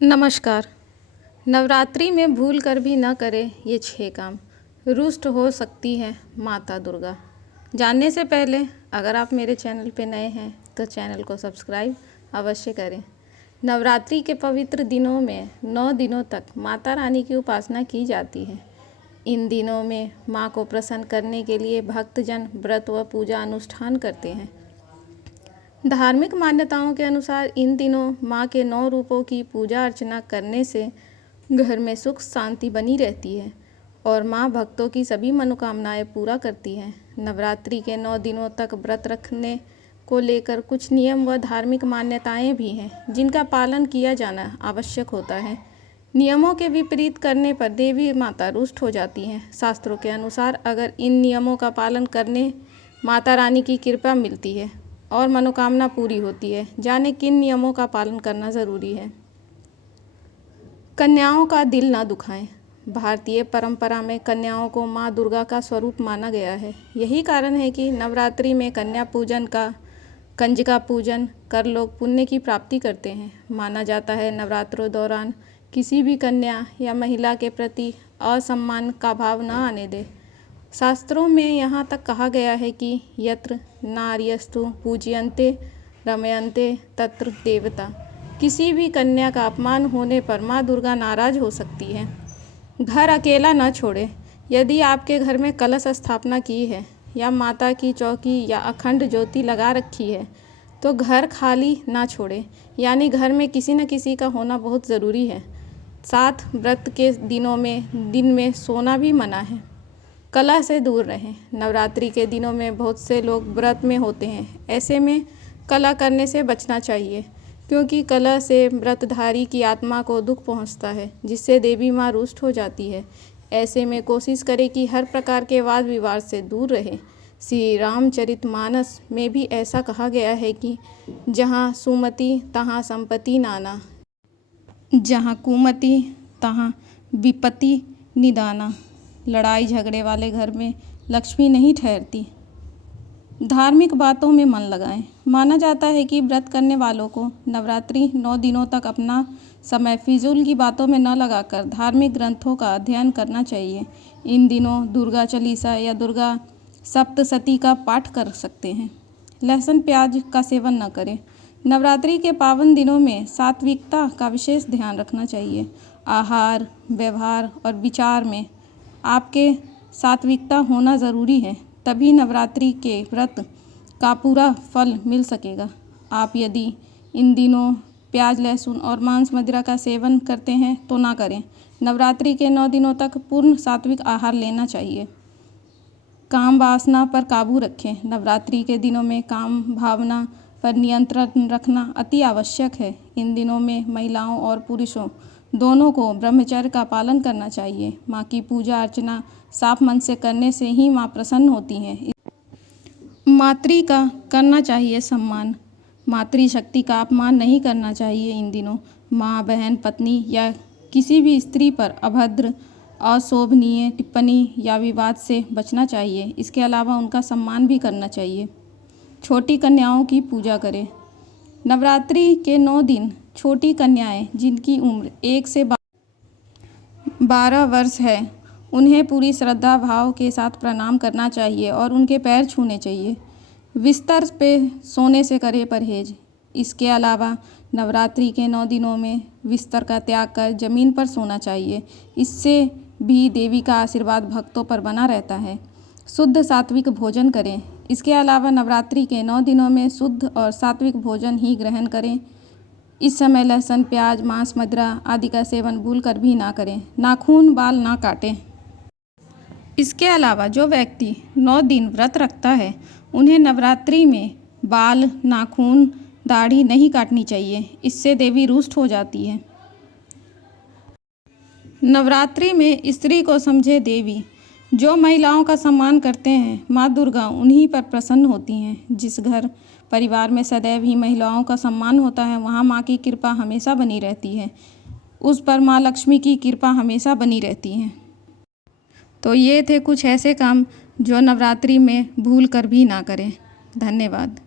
नमस्कार। नवरात्रि में भूल कर भी न करें ये 6 काम। रुष्ट हो सकती है माता दुर्गा। जानने से पहले अगर आप मेरे चैनल पे नए हैं तो चैनल को सब्सक्राइब अवश्य करें। नवरात्रि के पवित्र दिनों में 9 दिनों तक माता रानी की उपासना की जाती है। इन दिनों में माँ को प्रसन्न करने के लिए भक्तजन व्रत व पूजा अनुष्ठान करते हैं। धार्मिक मान्यताओं के अनुसार इन दिनों माँ के 9 रूपों की पूजा अर्चना करने से घर में सुख शांति बनी रहती है और माँ भक्तों की सभी मनोकामनाएं पूरा करती हैं। नवरात्रि के 9 दिनों तक व्रत रखने को लेकर कुछ नियम व धार्मिक मान्यताएं भी हैं जिनका पालन किया जाना आवश्यक होता है। नियमों के विपरीत करने पर देवी माता रुष्ट हो जाती हैं। शास्त्रों के अनुसार अगर इन नियमों का पालन करने माता रानी की कृपा मिलती है और मनोकामना पूरी होती है। जाने किन नियमों का पालन करना ज़रूरी है। कन्याओं का दिल ना दुखाएं। भारतीय परंपरा में कन्याओं को माँ दुर्गा का स्वरूप माना गया है। यही कारण है कि नवरात्रि में कन्या पूजन का कंजका पूजन कर लोग पुण्य की प्राप्ति करते हैं। माना जाता है नवरात्रों दौरान किसी भी कन्या या महिला के प्रति असम्मान का भाव न आने दे। शास्त्रों में यहाँ तक कहा गया है कि यत्र नार्यस्तु पूज्यन्ते रमयन्ते तत्र देवता। किसी भी कन्या का अपमान होने पर माँ दुर्गा नाराज हो सकती है। घर अकेला न छोड़े। यदि आपके घर में कलश स्थापना की है या माता की चौकी या अखंड ज्योति लगा रखी है तो घर खाली ना छोड़े, यानी घर में किसी न किसी का होना बहुत ज़रूरी है। साथ व्रत के दिन में सोना भी मना है। कला से दूर रहें। नवरात्रि के दिनों में बहुत से लोग व्रत में होते हैं। ऐसे में कला करने से बचना चाहिए क्योंकि कला से व्रतधारी की आत्मा को दुख पहुंचता है जिससे देवी माँ रुष्ट हो जाती है। ऐसे में कोशिश करें कि हर प्रकार के वाद विवाद से दूर रहें। श्री रामचरितमानस में भी ऐसा कहा गया है कि जहाँ सुमति तहाँ संपत्ति नाना, जहाँ कुमति तहाँ विपत्ति निदाना। लड़ाई झगड़े वाले घर में लक्ष्मी नहीं ठहरती। धार्मिक बातों में मन लगाएं। माना जाता है कि व्रत करने वालों को नवरात्रि 9 दिनों तक अपना समय फिजूल की बातों में न लगाकर धार्मिक ग्रंथों का अध्ययन करना चाहिए। इन दिनों दुर्गा चालीसा या दुर्गा सप्तशती का पाठ कर सकते हैं। लहसुन प्याज का सेवन न करें। नवरात्रि के पावन दिनों में सात्विकता का विशेष ध्यान रखना चाहिए। आहार, व्यवहार और विचार में आपके सात्विकता होना ज़रूरी है, तभी नवरात्रि के व्रत का पूरा फल मिल सकेगा। आप यदि इन दिनों प्याज, लहसुन और मांस मदिरा का सेवन करते हैं तो ना करें। नवरात्रि के 9 दिनों तक पूर्ण सात्विक आहार लेना चाहिए। काम वासना पर काबू रखें। नवरात्रि के दिनों में काम भावना पर नियंत्रण रखना अति आवश्यक है। इन दिनों में महिलाओं और पुरुषों दोनों को ब्रह्मचर्य का पालन करना चाहिए। माँ की पूजा अर्चना साफ मन से करने से ही माँ प्रसन्न होती हैं। मातृ का करना चाहिए सम्मान। मातृशक्ति का अपमान नहीं करना चाहिए। इन दिनों माँ, बहन, पत्नी या किसी भी स्त्री पर अभद्र, अशोभनीय टिप्पणी या विवाद से बचना चाहिए। इसके अलावा उनका सम्मान भी करना चाहिए। छोटी कन्याओं की पूजा करें। नवरात्रि के 9 दिन छोटी कन्याएं जिनकी उम्र 1 से 12 वर्ष है उन्हें पूरी श्रद्धा भाव के साथ प्रणाम करना चाहिए और उनके पैर छूने चाहिए। बिस्तर पे सोने से करें परहेज। इसके अलावा नवरात्रि के 9 दिनों में बिस्तर का त्याग कर जमीन पर सोना चाहिए। इससे भी देवी का आशीर्वाद भक्तों पर बना रहता है। शुद्ध सात्विक भोजन करें। इसके अलावा नवरात्रि के 9 दिनों में शुद्ध और सात्विक भोजन ही ग्रहण करें। इस समय लहसुन, प्याज, मांस, मदिरा आदि का सेवन भूलकर भी ना करें। नाखून, बाल ना काटें। इसके अलावा जो व्यक्ति 9 दिन व्रत रखता है उन्हें नवरात्रि में बाल, नाखून, दाढ़ी नहीं काटनी चाहिए। इससे देवी रुष्ट हो जाती है। नवरात्रि में स्त्री को समझे देवी। जो महिलाओं का सम्मान करते हैं माँ दुर्गा उन्हीं पर प्रसन्न होती हैं। जिस घर परिवार में सदैव ही महिलाओं का सम्मान होता है वहाँ माँ की कृपा हमेशा बनी रहती है। उस पर माँ लक्ष्मी की कृपा हमेशा बनी रहती है। तो ये थे कुछ ऐसे काम जो नवरात्रि में भूल कर भी ना करें। धन्यवाद।